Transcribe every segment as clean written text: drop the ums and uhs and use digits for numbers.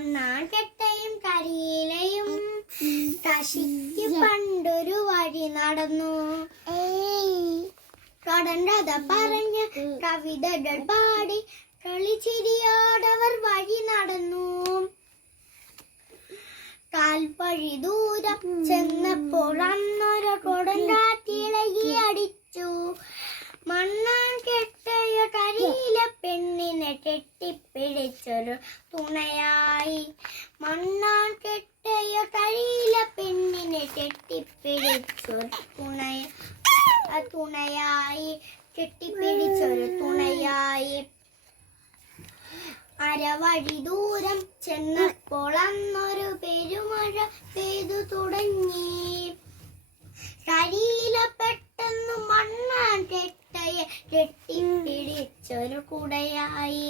മണ്ണാൻകെട്ടയും കരിയിലയും കശിക്ക് പണ്ടൊരു വഴി നടന്നു. കടണ്ടത പറഞ്ഞ് കവിതകൾ പാടി കളിച്ചിരിയോടവർ വഴി നടന്നു. കാൽവഴി ദൂരം ചെന്നപ്പോൾ അന്നൊരു കൊടുങ്കാറ്റിളകി അടിച്ചു. മണ്ണാൻകെട്ടയ കരിയില പെണ്ണിനെ കെട്ടിപ്പിടിച്ചൊരു തുണയായി. മണ്ണാൻകെട്ടയ കരിയില പെണ്ണിനെ കെട്ടിപ്പിടിച്ചൊരു തുണയായി. അരവഴി ദൂരം ചെന്നപ്പോൾ അന്നൊരു പെരുമഴ പെയ്തു തുടങ്ങി. കരിയില പെട്ടെന്ന് മണ്ണാൻകെട്ടയെ കെട്ടിപ്പിടിച്ചൊരു കുടയായി.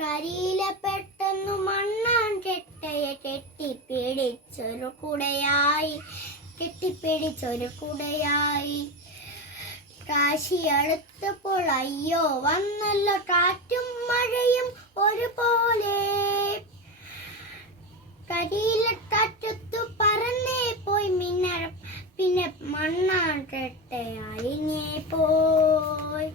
കരിയില പെട്ടെന്ന് മണ്ണാൻകെട്ടയെ കെട്ടിപ്പിടിച്ചൊരു കുടയായി. കാശി അടുത്തപ്പോൾ അയ്യോ വന്നല്ലോ കാറ്റും മഴയും ഒരുപോലെ. കരിയിലക്കാറ്റത്തു പറന്നേ പോയി മിന്നരം. പിന്നെ മണ്ണാൻകെട്ട അലിഞ്ഞേ പോയി.